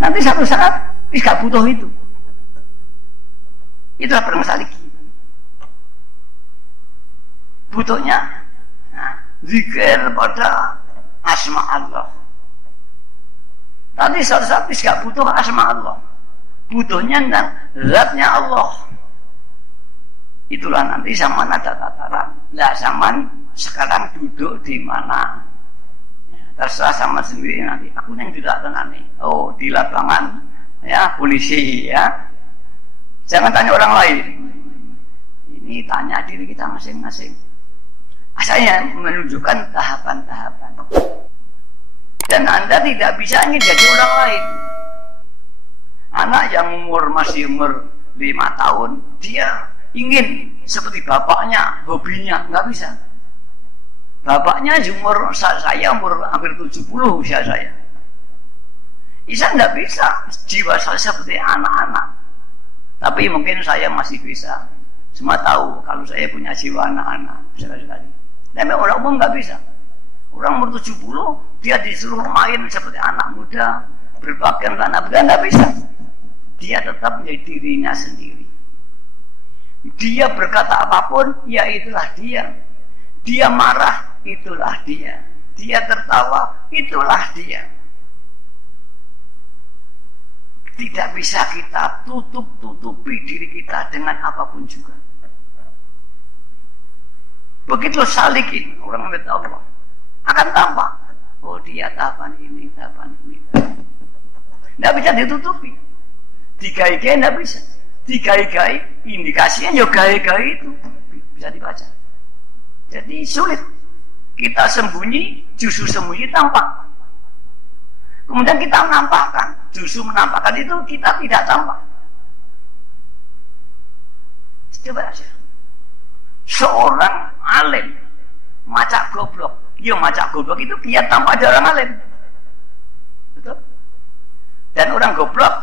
Nanti satu saat gak butuh itu. Itulah perang saliki. Butuhnya zikir pada asma Allah. Nanti satu saat gak butuh asma Allah. Butuhnya zatnya Allah. Itulah nanti zaman ada tataran. Nah, zaman sekarang duduk di mana? Ya, terserah sama sendiri nanti. Aku yang tidak tenang nih. Oh, di lapangan ya polisi ya. Jangan tanya orang lain. Ini tanya diri kita masing-masing. Saya menunjukkan tahapan-tahapan. Dan Anda tidak bisa ingin jadi orang lain. Anak yang masih umur 5 tahun, dia ingin seperti bapaknya, hobinya, nggak bisa. Bapaknya umur saya umur hampir 70 usia saya. Isa nggak bisa, jiwa saya seperti anak-anak. Tapi mungkin saya masih bisa. Semua tahu kalau saya punya jiwa anak-anak sekali-sekali. Tapi orang umum nggak bisa. Orang umur 70 dia disuruh main seperti anak muda, berpakaian anak muda, nggak bisa. Dia tetap menjadi dirinya sendiri. Dia berkata apapun, ya itulah dia. Dia marah, itulah dia. Dia tertawa, itulah dia. Tidak bisa kita tutupi diri kita dengan apapun juga. Begitu salikin orang minta Allah akan tampak. Oh, dia tahapan ini, tahapan ini. Tidak bisa ditutupi. Digai-gai tidak bisa. Digai-gai, indikasinya ya gai-gai itu bisa dibaca. Jadi sulit. Kita sembunyi, justru sembunyi tampak. Kemudian kita menampakkan, justru menampakkan itu kita tidak tampak. Coba aja. Seorang alim macak goblok. Ya macak goblok itu dia tampak ada orang alim. Betul? Dan orang goblok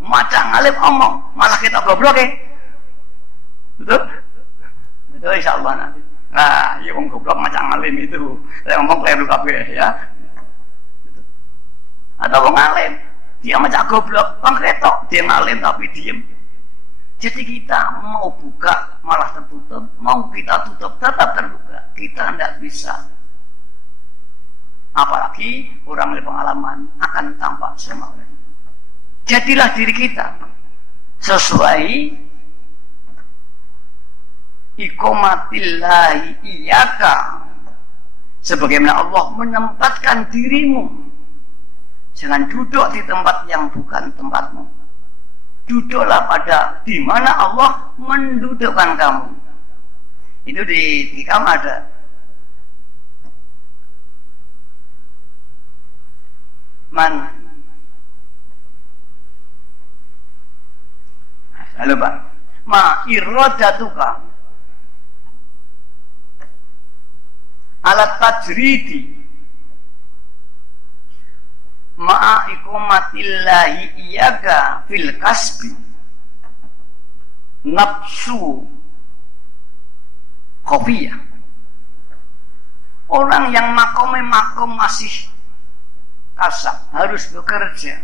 macak alim omong, malah kita goblok ya. Betul? Betul insyaallah nanti. Nah, ya orang goblok macak alim itu. Saya ngomong keliru kabeh ya. Betul. Atau orang alim, dia macak goblok, orang ketok, dia ngalim tapi diem. Jadi kita mau buka malah tertutup, mau kita tutup tetap terbuka. Kita tidak bisa. Apalagi orang berpengalaman akan tampak semua. Jadilah diri kita sesuai iqamatillahi iyyaka, sebagaimana Allah menempatkan dirimu. Jangan duduk di tempat yang bukan tempatmu. Duduklah pada di mana Allah mendudukkan kamu. Itu di kamu ada. Halo Pak. Ma iradatuka alat tajridi ma'a iqamatillahi iyyaka fil kasbi nafsu khafiyah. Orang yang makom masih kasab, harus bekerja,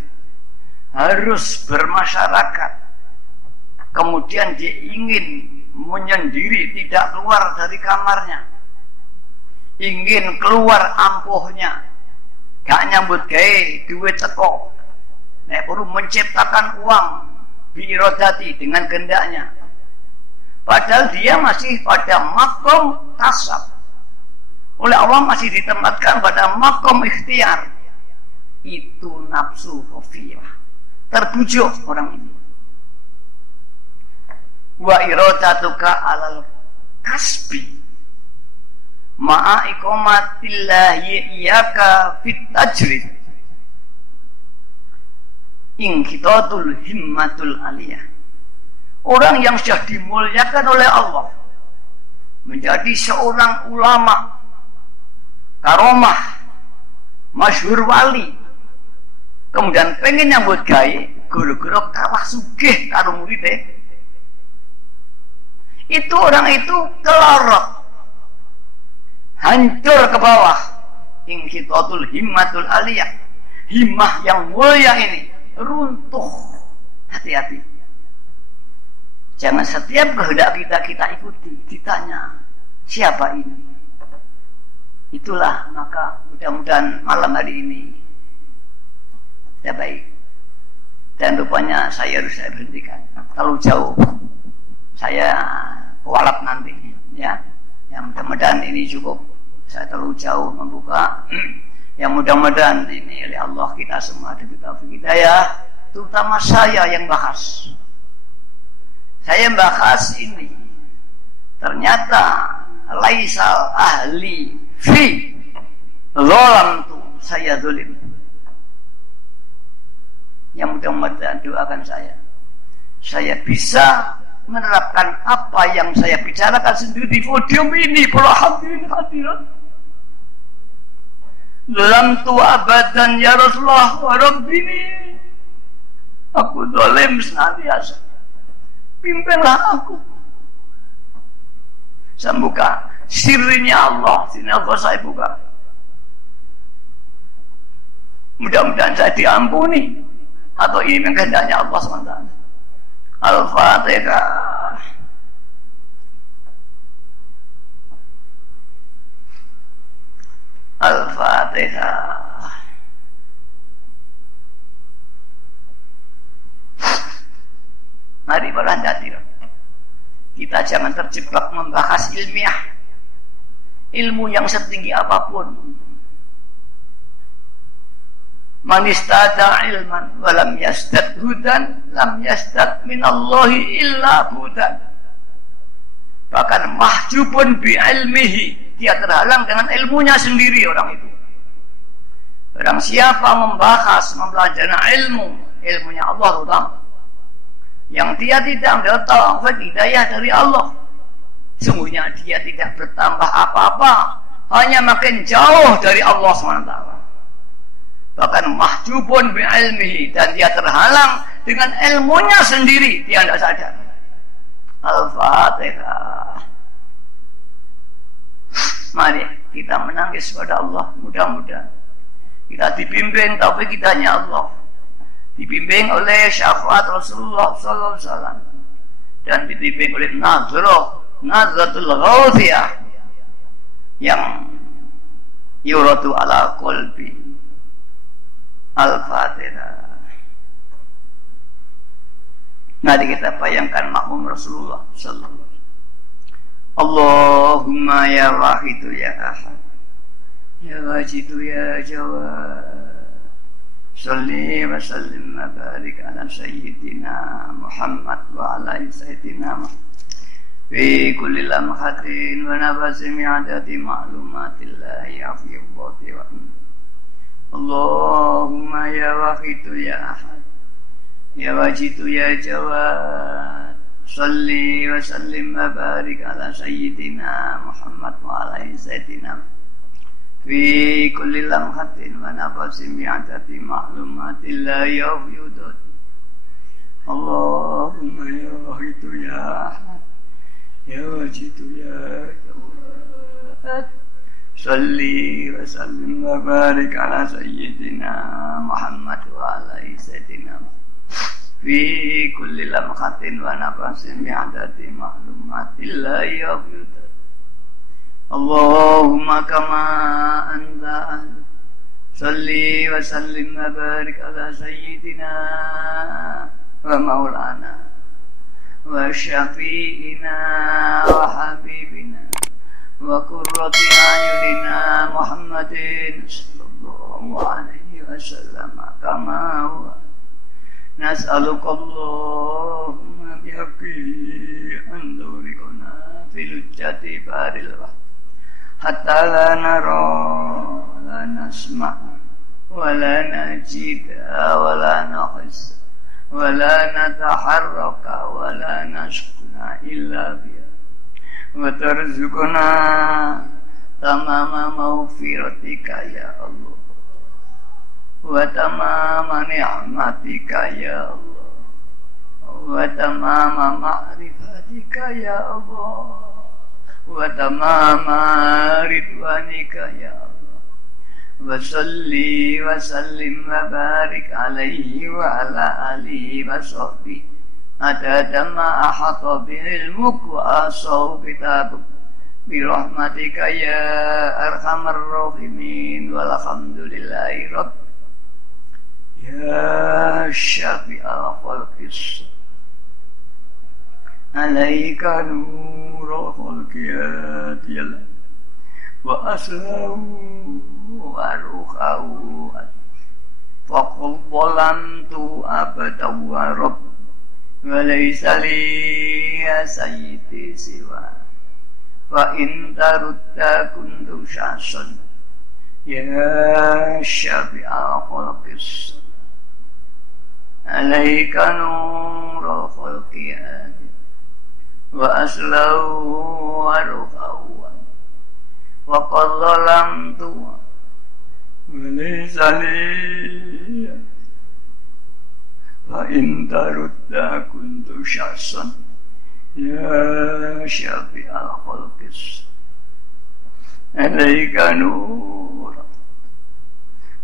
harus bermasyarakat, kemudian dia ingin menyendiri, tidak keluar dari kamarnya, ingin keluar ampuhnya, gak nyambut gawe duit teko, nek perlu menciptakan uang biirodati dengan kehendaknya, padahal dia masih pada makom kasab. Oleh Allah masih ditempatkan pada makom ikhtiar. Itu nafsu khafiyah, terbujuk orang ini. Wa iradatuka alal kasbi ma'a iqamatillahi iyyaka fit tajrid inqitatul himmatul aliyah. Orang yang sudah dimuliakan oleh Allah menjadi seorang ulama karomah, masyhur wali, kemudian pengen nyambut gawe gara-gara kalah sugih karo muridé, itu orang itu kelorot, hancur ke bawah. Inqitatul himmatul aliyah, himmah yang mulia ini setiap kehendak kita ikuti. Ditanya, siapa ini? Itulah, maka mudah-mudahan malam hari ini ya baik. Dan rupanya saya harus berhentikan. Terlalu jauh. Saya kualap nanti, ya. Yang mudah-mudahan ini cukup. Saya terlalu jauh membuka. Yang mudah-mudahan ini oleh Allah kita semua diberi taufik hidayah, terutama saya yang bahas. Saya bahas ini. Ternyata laisal ahli fi zalamtu, saya zalim. Yang mudah-mudahan doakan saya bisa menerapkan apa yang saya bicarakan sendiri di podium ini. Para hadirin hadirat, zalamtu abadan ya Rasulullah wa Rabbini, aku zalim senantiasa, pimpinlah aku. Saya buka sirrinya Allah, sini Allah saya buka. Mudah-mudahan saya diampuni, atau ini kehendaknya Allah SWT. Al-Fatihah. Al-Fatihah. Mari para hadirin, kita jangan terjebak membahas ilmiah, ilmu yang setinggi apapun. Man istada ilman walam yasdad hudan lam yasdad minallahi illa hudan. Bahkan mahjubun bi ilmihi, dia terhalang dengan ilmunya sendiri orang itu. Barang siapa membahas, mempelajari ilmunya Allah terutama, yang dia tidak mendapat taufik hidayah dari Allah, sungguhnya dia tidak bertambah apa-apa, hanya makin jauh dari Allah SWT. Bahkan mahjubun bi ilmihi, dan dia terhalang dengan ilmunya sendiri, dia tidak sadar. Al-Fatihah. Mari kita menangis pada Allah, mudah-mudahan kita dibimbing taufik hidayahnya Allah, dibimbing oleh syafaat Rasulullah sallallahu alaihi wasallam, dan dibimbing oleh nazratul ghawthiyah yang yuratu ala qalbi. Al-Fatihah. Mari kita bayangkan makmum Rasulullah sallallahu alaihi wasallam. Allahumma ya wahidu ya ahad, ya wajidu ya jawad, salli wa sallim wa barik ala sayyidina Muhammad wa ala sayyidina Muhammad fi kulli lamhatin wa nafasin mi'adati ma'lumatillahi afiyubbati wa Allahumma ya wahidu ya ahad, ya wajidu ya jawad, salli wa sallim wa barik ala sayyidina Muhammad wa ala sayyidina fi kulli lamhatin wa nafasin mi'adati ma'lumatillahi afiyubbati. Allahumma ya wahidu ya ahad, ya wajidu ya jawad, salli wa sallim wa barik ala sayyidina Muhammad wa ala sayyidina fi kulli lamhatin wa nafasin mi'adati ma'lumatillahi afiyudat. Allahumma kama anta salli wa sallim wa barik ala sayyidina wa maulana wa syafi'ina wa habibina wa qurrati a'yunina Muhammadin sallallahu alaihi wasallam kama huwa. Nas'aluka Allahumma bihaqqi an turikuna fil jati baril wahd hatta la nara la nasma' wa la najida wa la nahis wa la nataharraka wa la nashkuna illa biha wa tarzuquna tamama maghfiratika ya Allah wa tamama ni'matika ya Allah wa tamama ma'rifatika ya Allah wa tamama ridwanika ya Allah wa salli wa sallim wa barik alaihi wa ala alihi wa sahbihi adada ma ahata bi'ilmuk wa asahu kitabuk birahmatika ya arhamar rahimin walhamdulillahi rabb ya syafi'al khalqis alaika nurul khalqiyat wa aslahu wa ruhahu faqul bolantu abada wa rabb wa laysa li ya sayyidi siwa fa in tarudda kuntu syasun ya syafi'al khalqis alaika nurul khalqiyat wa aslahu wa ruhahu wa qad zalamtu wa laysa li fa in tarudda kuntu syasun ya syafi'al khalqis alaika nur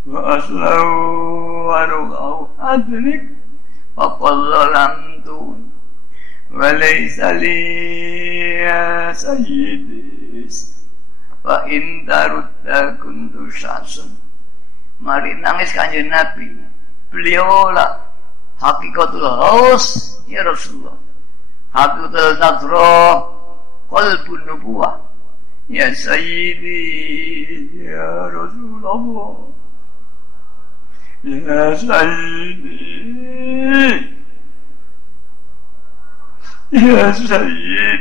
wa aslahu wa ruhahu adnik wa qad zalamtu wa laysa li ya sayyidi wa in tarudda kuntu syasun. Mari nangis Kanjeng Nabi. Beliau lah hakikatul haus ya Rasulullah, hakikatul nadra qalbun nubuwah ya sayyidi ya Rasulullah ya sayyidi ya sayyidi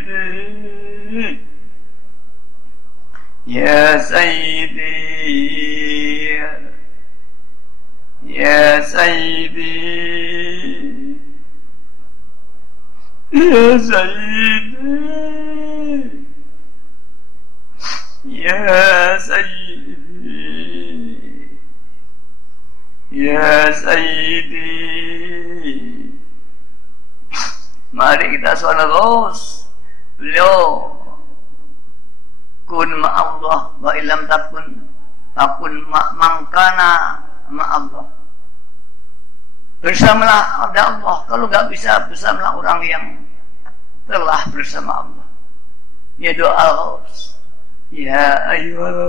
ya sayyidi ya sayyidi ya sayyidi ya sayyidi ya sayyidi. Mari kita sholat beliau kun ma'allah wa illam takun mangkana ma'allah. Bersamalah ada Allah. Kalau nggak bisa bersamalah orang yang telah bersama Allah. Ya doa ya ayyuhal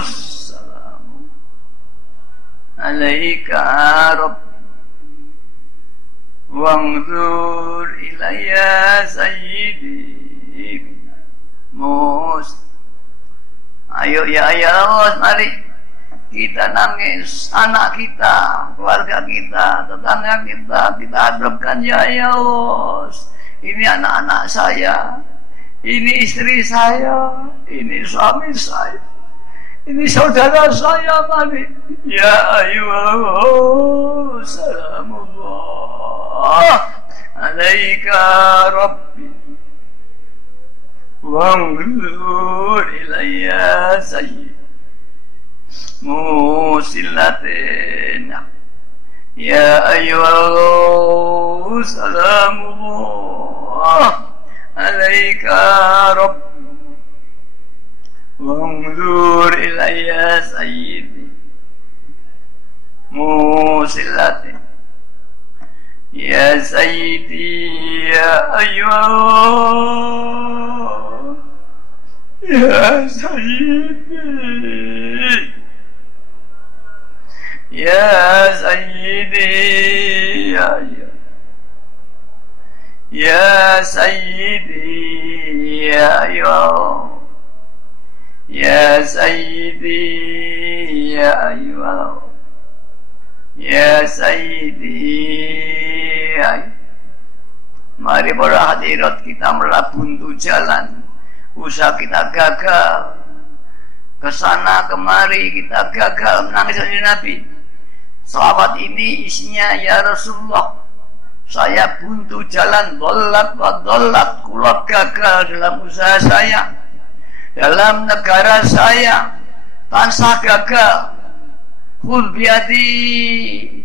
salamu alaika rabbi wanzur ilayya sayyidi mus. Ayo ya Allah, mari kita nangis anak kita, keluarga kita, tetangga kita hadapkan ya Allah. Ini anak-anak saya, ini istri saya, ini suami saya, ini saudara saya, mari ya ayyuhal salamullah alaika rabbi wanzur ilayya sayyid musillatin ya ayyuhal salamullah alaika rabbi wanzur ilayya sayyidi musillatin ya sayyidi ya ayyuhal ya sayyidi ya sayyidi ya sayyidi ya ayyuhal ya sayyidi ya ayyuhal ya sayyidi ya. Mari para hadirat kita melah buntu jalan, usaha kita gagal, kesana kemari kita gagal menangis dari Nabi. Sahabat ini isinya ya Rasulullah, saya buntu jalan, dolat wa dolat, kula gagal dalam usaha saya, dalam negara saya, tansah gagal. Khudh biadi,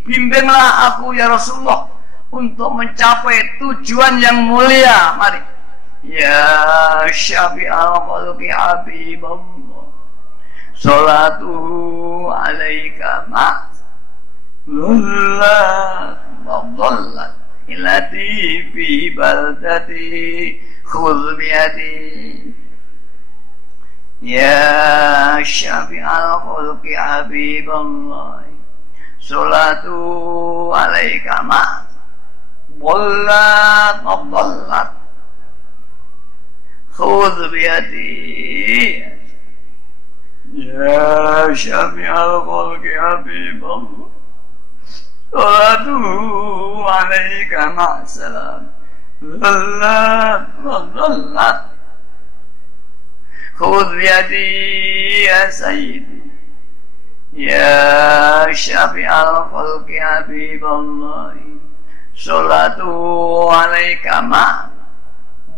bimbinglah aku ya Rasulullah untuk mencapai tujuan yang mulia. Mari ya syafi'al khalqi habibullah salatu alaika ma lullat wa dhallat ila في بلدتي خذ بيدي يا شفيع الخلق حبيب الله صلاة عليك ما ضلت خذ بيدي يا شفيع الخلق حبيب الله صلاة عليك مع السلام ضلت خذ بيدي يا سيدي يا شفيع الخلق حبيب الله صلاة عليك ما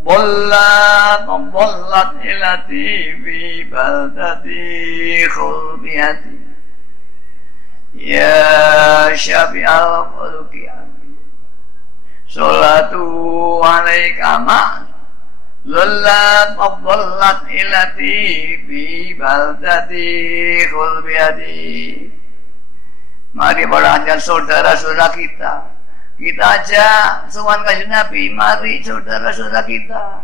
ضلت إلتي في بلدتي خذ بيدي يا شفيع الخلق حبيب صلاة عليك ما ضلت إلتي في بلدتي خذ بيدي. Mari para hadirin saudara-saudara kita ajak sowan kanjeng Nabi, mari saudara-saudara kita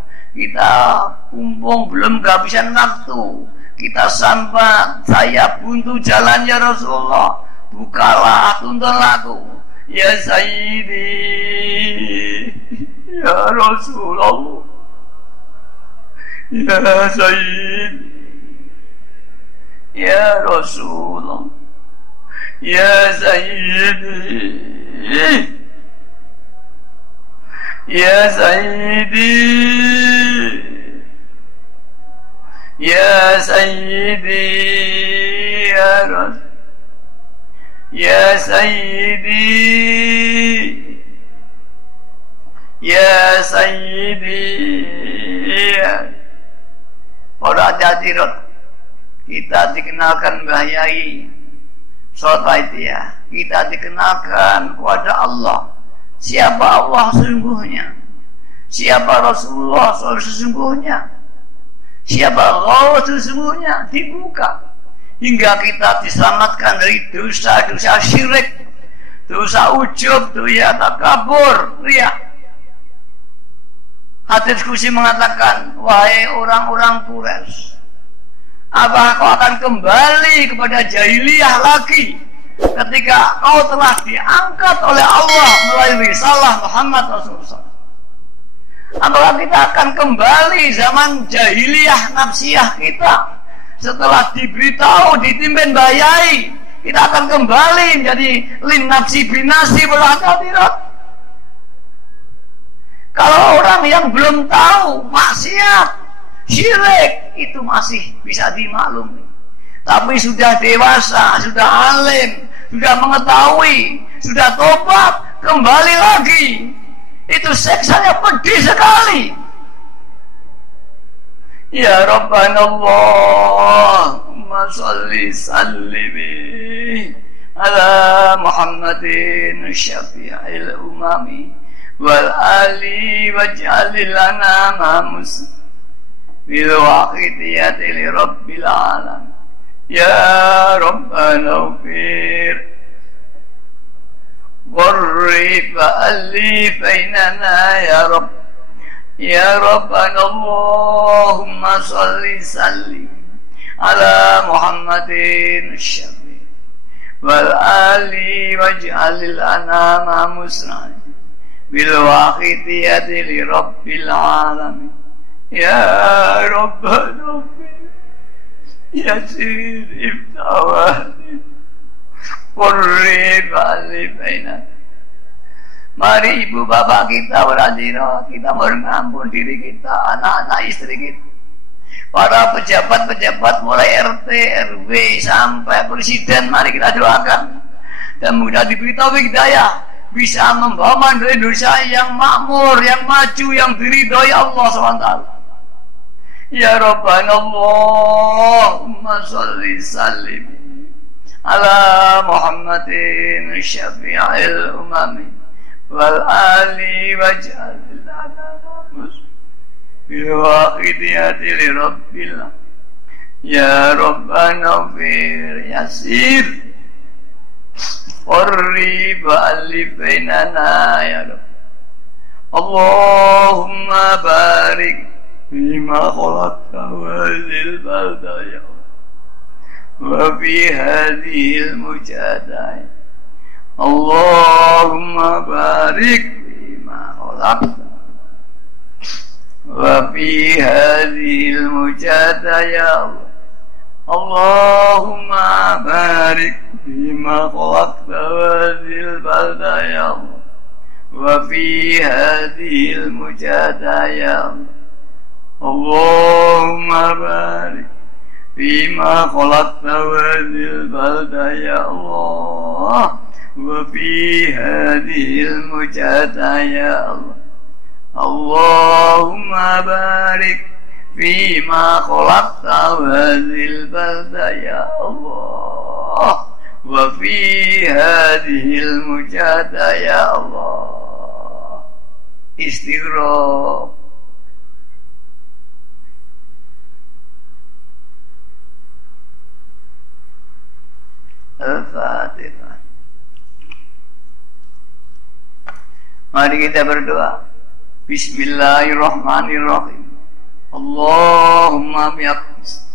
kumpung belum kehabisan waktu, kita sambat, saya buntu jalan ya Rasulullah, bukalah tuntunlah aku ya Sayyidi ya Rasulullah ya Sayyidi ya Rasulullah ya Sayyidi ya Sayyidi ya Sayyidi ya Rasul ya Sayyidi ya Sayyidi ya. Para hadirin, kita dikenalkan Mbah Yai Sotaitiyah, kita dikenalkan kepada Allah. Siapa Allah sesungguhnya, siapa Rasulullah sesungguhnya, siapa Allah sesungguhnya, dibuka hingga kita diselamatkan dari dosa-dosa syirik, dosa ujub, dosa takabur, riya. Hadis Qudsi mengatakan, wahai orang-orang Quraisy, apa kau akan kembali kepada jahiliyah lagi ketika kau telah diangkat oleh Allah melalui risalah Muhammad Rasulullah? Apakah kita akan kembali zaman jahiliyah nafsiyah kita setelah diberitahu ditimpin Mbah Yai? Kita akan kembali menjadi lin nafsi binasi berhati-hati. Kalau orang yang belum tahu maksiat, syirik, itu masih bisa dimaklumi. Tapi sudah dewasa, sudah alim, sudah mengetahui, sudah tobat, kembali lagi, itu seksanya pedih sekali. Ya Rabbana Allahumma salli sallimi ala Muhammadin syafi'il umami wal ali waj'alil lana muslim bil waqidiyati li rabbil alam ya Rabbana ufir warrib alli bainana ya Rabb ya Rabbana Allahumma salli sallim ala Muhammadin syafi wal ali waj'alil lana muslim bil waqidiyati li rabbil alamin ya Rabbana yasir iftawani qurrib alibaina. Mari ibu bapak kita berhadirat, kita mengampun diri kita, anak-anak istri kita, para pejabat-pejabat mulai RT, RW sampai presiden, mari kita doakan dan mudah diberi taufik hidayah bisa membawa Indonesia yang makmur, yang maju, yang diridhoi Allah SWT. Ya Rabbana Allahumma salli sallim ala Muhammadin syafi'il umami wal ali waj'alil lana muslim bil waqidiyati li rabbil ya Rabbana fir yasir qurrib alif bainana ya Rabb Allahumma barik fima khalaqta hadhil balda ya Allah wa fi hadhil mujadah Allahumma barik fima khalaqta wa fi hadhil mujadah ya Allah Allahumma barik fima khalaqta hadhil balda ya Allah وفي هذه المجاهدة يا الله اللهم بارك فيما خلقت هذه البلدة يا الله وفي هذه المجاهدة يا الله اللهم بارك فيما خلقت هذه البلدة يا الله وفي هذه المجاهدة يا الله Istighraq. Al-Fatihah. Mari kita berdoa. Bismillahirrahmanirrahim. Allahumma bihaqqis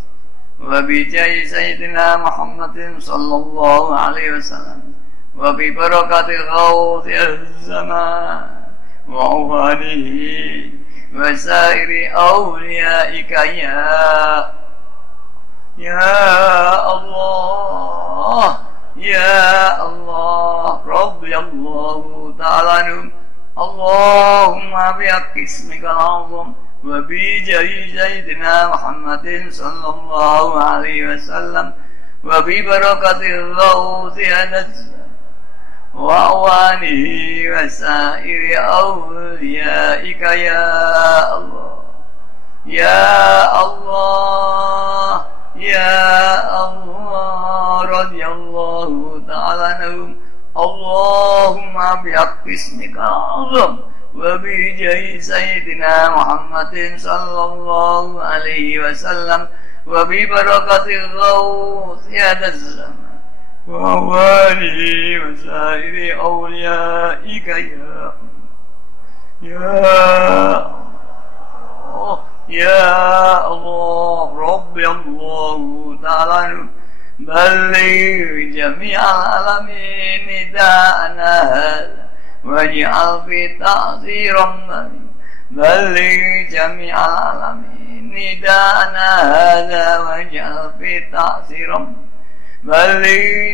wa bijahi sayyidina Muhammadin sallallahu alaihi wasallam wa bi barakatil ghawthi az-zaman وعوانه وسائر أوليائك يا الله يا الله رضي الله تعالى عنهم اللهم بحق اسمك الأعظم وبجاه سيدنا محمد صلى الله عليه وسلم وببركة الغوث أنس وأوانه وسائر أوليائك يا الله يا الله يا الله رضي الله تعالى عنهم اللهم بحق اسمك الأعظم وبجاه سيدنا محمد صلى الله عليه وسلم وببركة الغوث يا ذا الزمان وأوانه وسائر أوليائك يا الله رب الله تعالى بلغ جميع العالمين نداءنا هذا واجعل في تعذيرا بلغ جميع العالمين نداءنا هذا واجعل في تعذيرا بلغ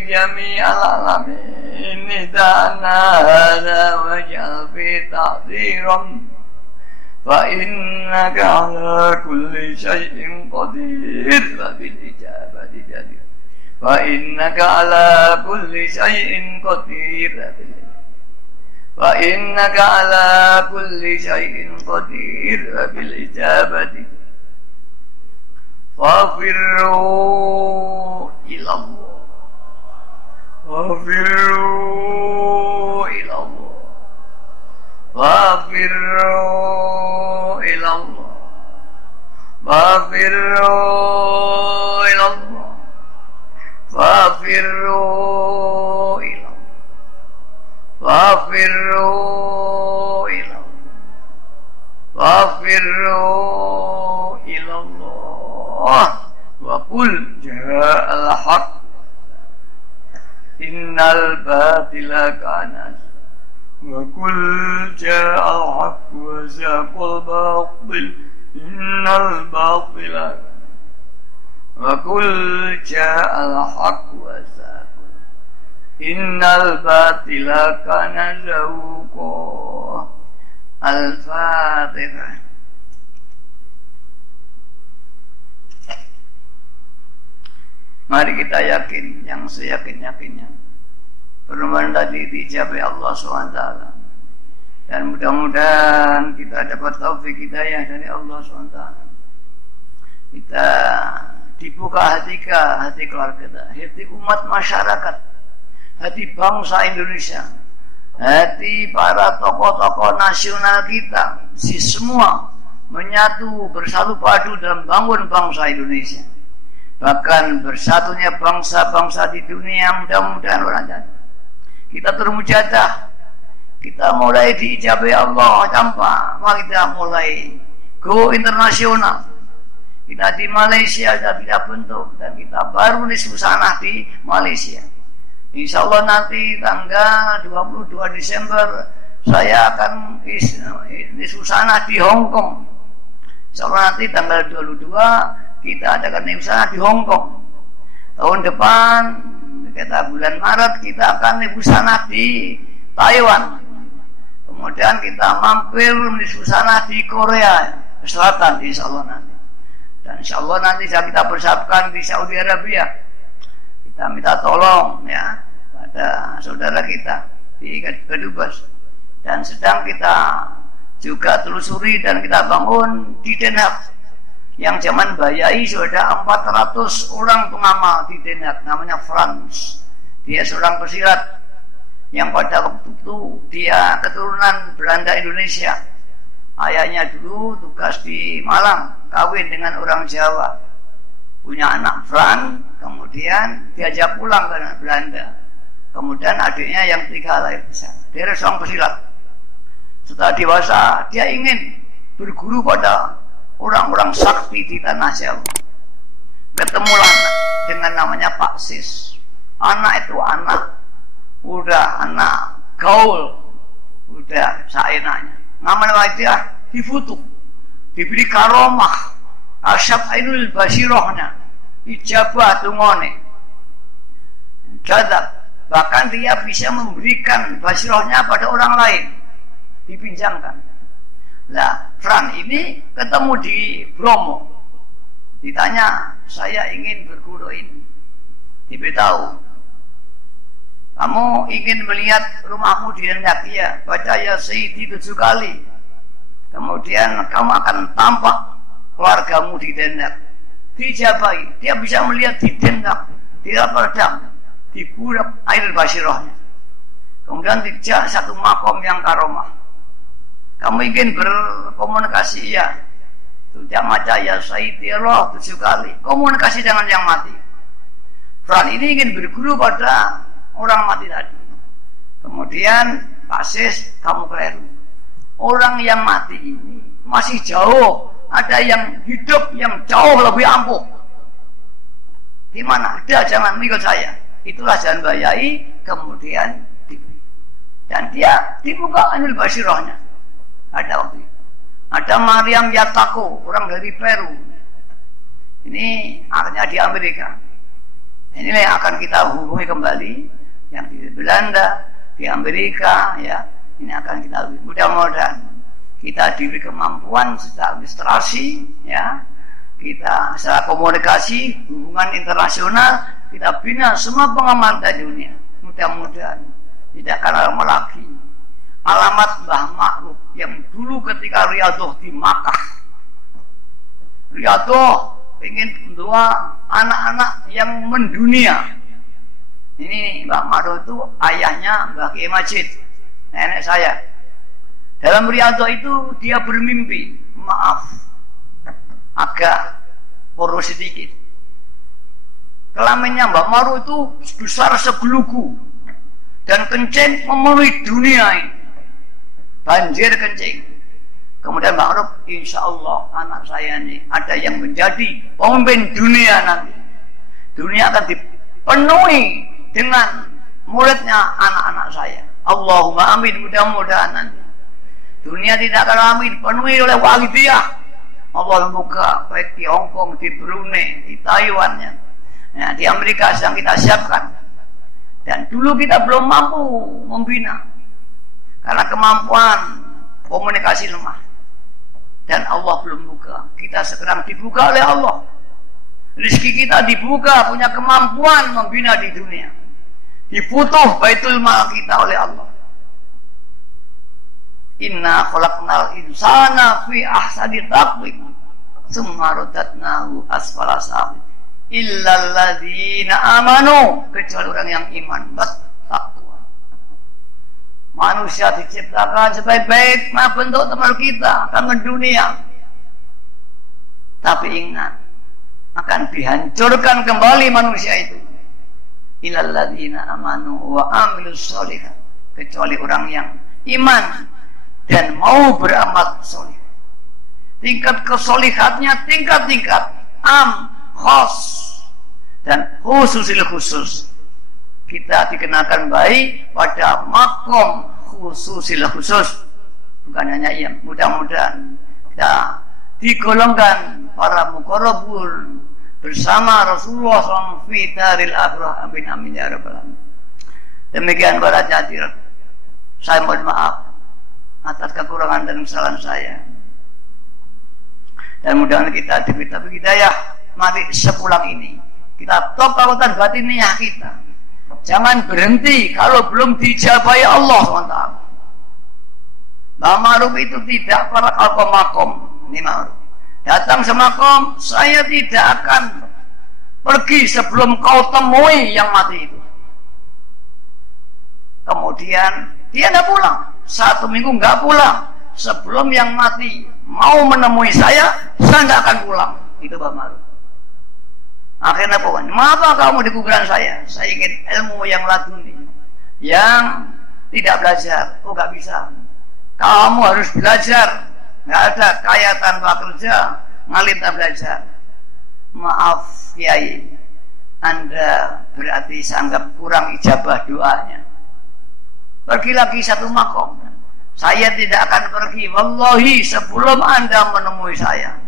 جميع العالمين نداءنا هذا واجعل في تعذيرا فإنك على كل شيء قدير وبالإجابة جدير فإنك على كل شيء قدير فإنك على كل شيء قدير وبالإجابة فافروا إلى الله فافروا إلى الله فافروا إلى الله فافروا إلى الله فافروا إلى الله فافروا إلى الله فافروا إلى الله وقل جاء الحق إن الباطل كان وقل جاء الحق وزهق الباطل إن الباطل وقل جاء الحق وزهق إن الباطل كان زهوقا. Al-Fatihah. Mari kita yakin, yang seyakin-yakinnya permohonan tadi dijabai Allah SWT. Dan mudah-mudahan kita dapat taufik hidayah dari Allah SWT. Kita dibuka hati keluarga, hati umat masyarakat, hati bangsa Indonesia, hati para tokoh-tokoh nasional kita, si semua menyatu bersatu padu dalam bangun bangsa Indonesia. Bahkan bersatunya bangsa-bangsa di dunia mudah-mudahan lancar. Kita termujadah, Kita mulai diijabai Allah tanpa. Mari kita mulai go internasional. Kita di Malaysia sudah kita bentuk dan kita baru nisfu sanah di Malaysia. Insya Allah nanti tanggal 22 Desember saya akan nisfu sanah di Hong Kong. Insya Allah nanti tanggal 22 kita adakan nisfu sanah di Hong Kong. Tahun depan kita bulan Maret kita akan nisfu sanah di Taiwan. Kemudian kita mampir nisfu sanah di Korea Selatan insya Allah nanti. Dan insya Allah nanti kita bersabkan di Saudi Arabia. Kita minta tolong ya pada saudara kita di Kedubes. Dan sedang kita juga telusuri dan kita bangun di Den Haag. Yang zaman Bayai sudah 400 orang pengamal di Den Haag, namanya Frans. Dia seorang pesilat yang pada waktu itu dia keturunan Belanda Indonesia. Ayahnya dulu tugas di Malang, kawin dengan orang Jawa, punya anak Frans, kemudian diajak pulang ke Belanda. Kemudian adiknya yang 3 lahir di sana. Dia seorang pesilat. Setelah dewasa, dia ingin berguru pada orang-orang sakti di tanah Jawa. Ketemulah dengan namanya Pak Sis. Anak itu udah anak gaul, udah saenaknya. Namanya dia difutuh, diberi karomah, asyab ainul basirohnya, ijabah tungone, jadab. Bahkan dia bisa memberikan basirohnya pada orang lain, dipinjamkan. Nah, Fran ini ketemu di Bromo, ditanya, saya ingin berguru ini, diberitahu. Kamu ingin melihat rumahmu di Den Haag? Iya, baca ya Sayyidi 7 kali. Kemudian kamu akan tampak keluargamu di Den Haag. Dijabai, dia bisa melihat di Den Haag, di Rotterdam, di Burak air basirohnya. Kemudian dijak satu makom yang karomah. Kamu ingin berkomunikasi? Iya. Dia baca ya Sayyidi Allah 7 kali. Komunikasi dengan yang mati. Fran ini ingin berguru pada orang mati tadi. Kemudian Pak Sis, kamu keliru. Orang yang mati ini masih jauh. Ada yang hidup yang jauh lebih ampuh. Di mana? Ada, jangan mengikut saya. Itulah jalan Bayai. Kemudian diberi. Dan dia dibuka anul basirohnya. Ada waktu itu. Ada Mariam Yatako, orang dari Peru. Ini akhirnya di Amerika. Inilah yang akan kita hubungi kembali. Yang di Belanda, di Amerika, ya, ini akan kita mudah-mudahan kita diberi kemampuan secara administrasi, ya, kita secara komunikasi, hubungan internasional, kita bina semua pengamal di dunia. Mudah-mudahan tidak akan lama lagi alamat Mbah Ma'ruf yang dulu ketika Riyadhah di Makkah, Riyadhah ingin membawa anak-anak yang mendunia. Ini Mbah Ma'ruf itu ayahnya Mbah Kiai Majid, nenek saya. Dalam Riyadhah itu dia bermimpi, maaf, agak poros sedikit. Kelaminnya Mbah Ma'ruf itu besar segelugu dan kencing memenuhi dunia ini, banjir kencing. Kemudian Mbah Ma'ruf, insya Allah anak saya ini ada yang menjadi pemimpin dunia nanti. Dunia akan dipenuhi dengan muridnya anak-anak saya. Allahumma amin, mudah-mudahan nanti dunia tidak akan amin, dipenuhi oleh walidiyah. Allah membuka baik di Hong Kong, di Brunei, di Taiwan, ya, di Amerika sedang kita siapkan. Dan dulu kita belum mampu membina karena kemampuan komunikasi lemah. Dan Allah belum buka. Kita sekarang dibuka oleh Allah. Rezeki kita dibuka, punya kemampuan membina di dunia. Difutuh baitul mal kita oleh Allah. Inna khalaqnal insana fi ahsani taqwim tsumma radadnahu asfala safilin illal ladzina amanu, kecuali orang yang iman bertakwa. Manusia diciptakan sebaik-baik bentuk teman kita akan mendunia. Tapi ingat, akan dihancurkan kembali manusia itu. Illal ladzina amanu wa amilus sholihat, kecuali orang yang iman, dan mau beramal soleh. Tingkat kesolihatnya tingkat-tingkat khos dan khususil khusus. Kita dikenakan baik pada makom khususil khusus. Bukan hanya yang mudah-mudahan kita digolongkan para muqarrabun bersama Rasulullah SAW fi daril akhirah. Amin amin ya rabbal alamin. Demikian para hadirin, saya mohon maaf atas kekurangan dan kesalahan saya. Dan mudah-mudahan kita diberi hidayah. Mari sepulang ini kita tokautan batiniyah kita. Jangan berhenti kalau belum dijabahi Allah SWT. Ma'ruf itu tidak para makom. Ini ma'ruf. Datang semakom, saya tidak akan pergi sebelum kau temui yang mati itu. Kemudian dia tidak pulang. 1 minggu nggak pulang. Sebelum yang mati mau menemui saya tidak akan pulang. Itu Pak Ma'ruf. Akhirnya pokoknya, mengapa kamu di kuburan saya? Saya ingin ilmu yang laduni, yang tidak belajar. Oh nggak bisa. Kamu harus belajar. Nggak ada kaya tanpa kerja, ngalim tanpa belajar. Maaf Kiai, Anda berarti saya anggap kurang ijabah doanya. Pergi lagi 1 makom. Saya tidak akan pergi wallahi sebelum Anda menemui saya.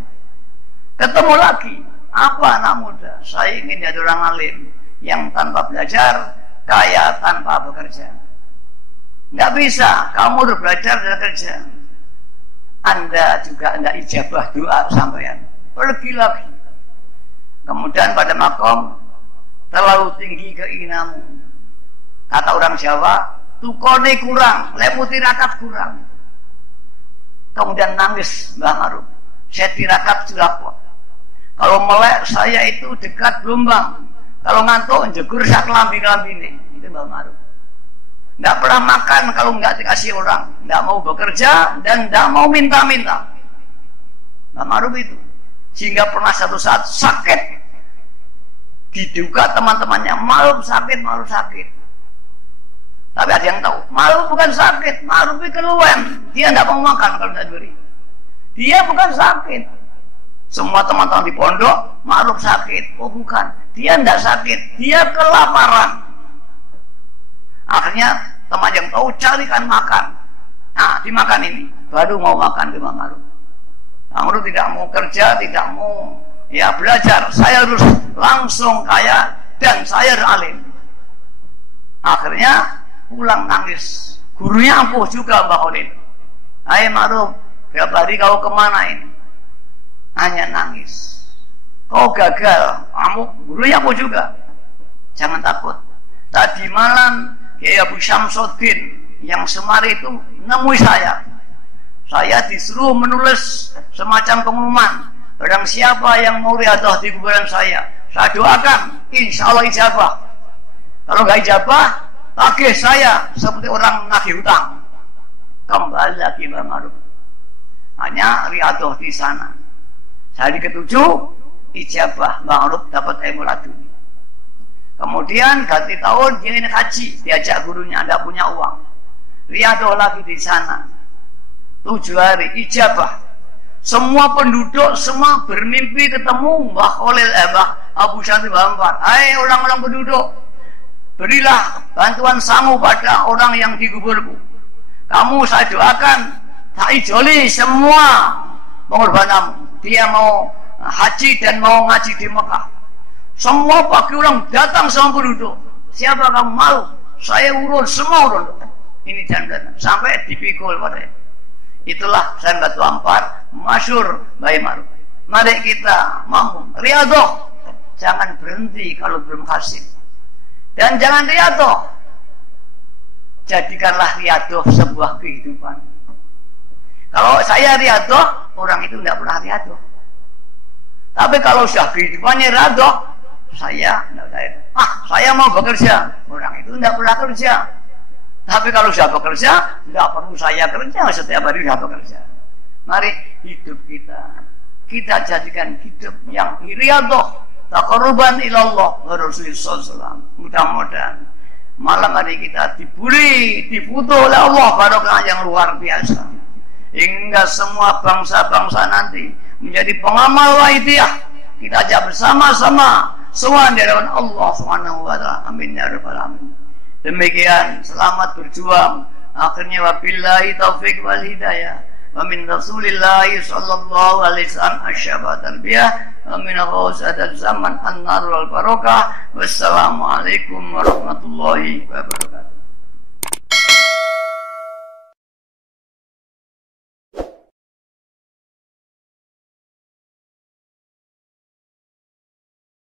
Ketemu lagi. Apa anak muda? Saya ingin jadi orang alim yang tanpa belajar, kaya tanpa bekerja. Nggak bisa. Kamu harus belajar dan kerja. Anda juga tidak ijabah doa sampean. Pergi lagi. Kemudian pada makom, terlalu tinggi keinginanmu. Kata orang Jawa, tukone kurang, lemu tirakat kurang. Kemudian nangis Mbah Ma'ruf. Saya tirakat sudah kuat. Kalau melek saya itu dekat gelombang. Kalau ngantuk jegur sak lambi-lambi ini. Itu Mbah Ma'ruf. Tidak pernah makan kalau nggak dikasih orang. Tidak mau bekerja dan tidak mau minta-minta. Mbah Ma'ruf itu. Sehingga pernah satu saat sakit. Diduga teman-temannya, Ma'ruf sakit, Ma'ruf sakit. Tapi ada yang tahu, Ma'ruf bukan sakit, Ma'ruf itu keluhan. Dia tidak mau makan kalau tidak diberi. Dia bukan sakit. Semua teman-teman di pondok, Ma'ruf sakit. Oh bukan, dia tidak sakit, dia kelaparan. Akhirnya teman yang tahu carikan makan. Nah, dimakan ini, baru mau makan di Ma'ruf. Ma'ruf tidak mau kerja, tidak mau belajar. Saya harus langsung kaya dan saya harus alim. Akhirnya pulang nangis. Gurunya ampuh juga Mbak Khalid. Hai Ma'ruf, berapa hari kau kemana ini? Hanya nangis. Kau gagal. Gurunya ampuh juga. Jangan takut. Tadi malam Kiai Abu Syamsuddin yang Semari itu nemui saya. Saya disuruh menulis semacam pengumuman. Barang siapa yang mau riadah di kuburan saya doakan, insya Allah ijabah. Kalau nggak ijabah, tagih saya seperti orang nagih hutang. Kembali lagi Mbah Ma'ruf. Hanya riadah di sana. Hari ke-7 ijabah Mbah Ma'ruf dapat ilmu laduni. Kemudian ganti tahun dia ini haji, diajak gurunya, tidak punya uang. Riadah lagi di sana. 7 hari ijabah. Semua penduduk semua bermimpi ketemu Mbah Khalil, Mbah Abu Syamsi Bambang. Hai orang-orang penduduk, berilah bantuan sangu pada orang yang di kuburku. Kamu saya doakan, tak ijoli semua pengorbananmu. Dia mau haji dan mau ngaji di Mekah. Semua pagi orang datang sama penduduk. Siapa kamu mau? Saya urun semua urun. Ini jangan sampai dipikul pada. Itulah saya Batu Ampar, masyhur Mbah Ma'ruf. Mari kita mampu riadoh. Jangan berhenti kalau belum hasil. Dan jangan riadoh. Jadikanlah riadoh sebuah kehidupan. Kalau saya riadoh, orang itu tidak pernah riadoh. Tapi kalau sudah kehidupannya riadoh, saya mau bekerja. Orang itu tidak pernah kerja. Tapi kalau sudah bekerja, tidak perlu saya kerja, setiap hari sudah bekerja. Mari hidup kita jadikan hidup yang riadoh, taqarruban ilallah wa Rasulullah. Mudah-mudahan malam hari kita diberi, difoto oleh Allah, barokah yang luar biasa. Hingga semua bangsa-bangsa nanti menjadi pengamal waidiyah. Kita aja bersama-sama semua di hadapan Allah Subhanahu wa taala. Amin ya rabbal alamin. Demikian, selamat berjuang. Akhirnya wabillahi taufik wal hidayah. Wa min Rasulillah sallallahu alaihi wasallam asy-syafaat tarbiyah wa min ghausat zaman an-nar wal barakah. Wassalamualaikum warahmatullahi wabarakatuh.